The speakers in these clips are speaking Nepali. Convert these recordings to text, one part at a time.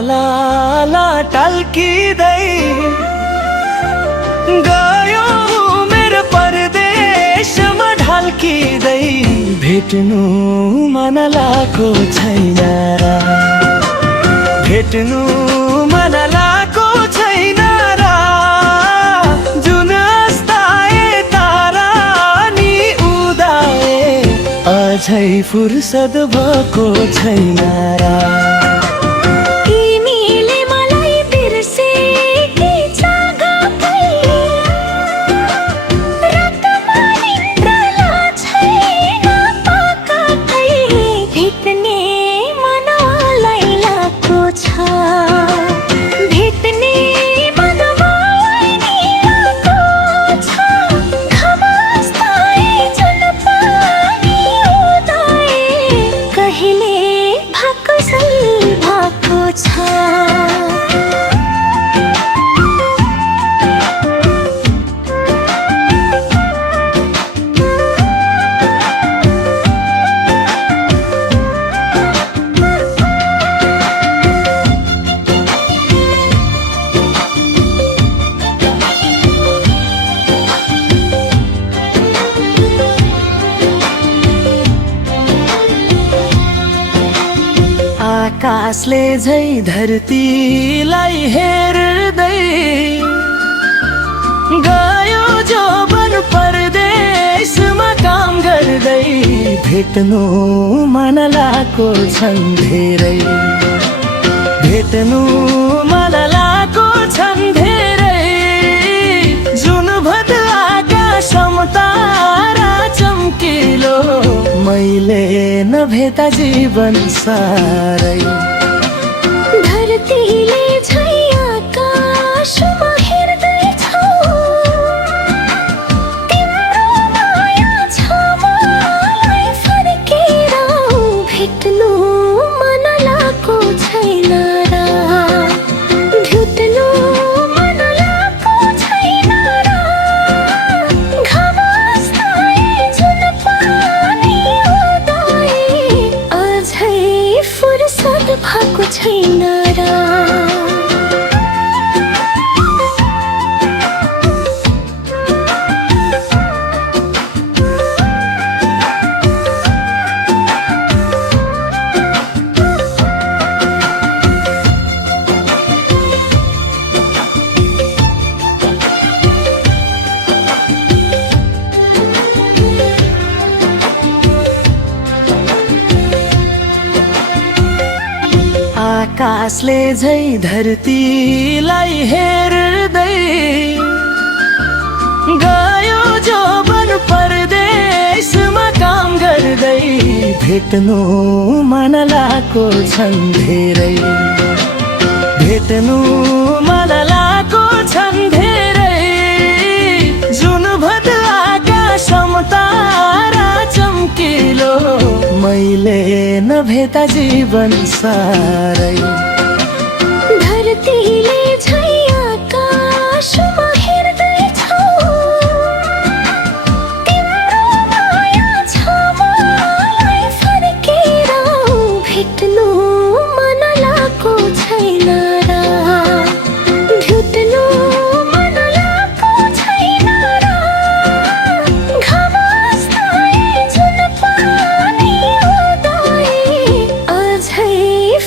उज्याला टल्किँदै गयो मेरो परदेशमा ढल्किँदै भेट्नु मन लागेको छैन र भेट्नु मन लागेको छैन र जुन अस्ताए तारा नि उदाए अझै फुर्सद भएको छैन र आकाशले झै धरतीलाई हेर्दै गयो जोबन परदेशमा काम गर्दै भेट्नु मन लागेको छन् धेरै भेट्नु मन लागेको छन् धेरै जुन भद आकाशमा तारा चम्किलो मैले नभेटा जीवन सारै धरतीले झै आकाशमा हेर्दैछौ तिम्रो माया छ मलाई फर्केर भेट्नु मन लागेको छैन र भेट्नु मन लागेको छैन र घाम अस्ताए जुन पानी उदाए अझै फुर्सद भएको छैन र आकाशले झै धरतीलाई हेर्दै गयो जोबन परदेशमा काम गर्दै भेट्नु मन लागेको छन् धेरै भेट्नु मन लागेको छन् धेरै जुन भद आकाशमा तारा चम्किलो मैले नभेटा जीवन सारै धरतीले झै आकाशमा हेर्दैछौ तिम्रो माया छ मलाई फर्केर भेट्नु मन लागेको छैन र भेट्नु मन लागेको छैन र घाम अस्ताए जुन पानी उदाए अझै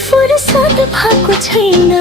फुर्सद भएको छैन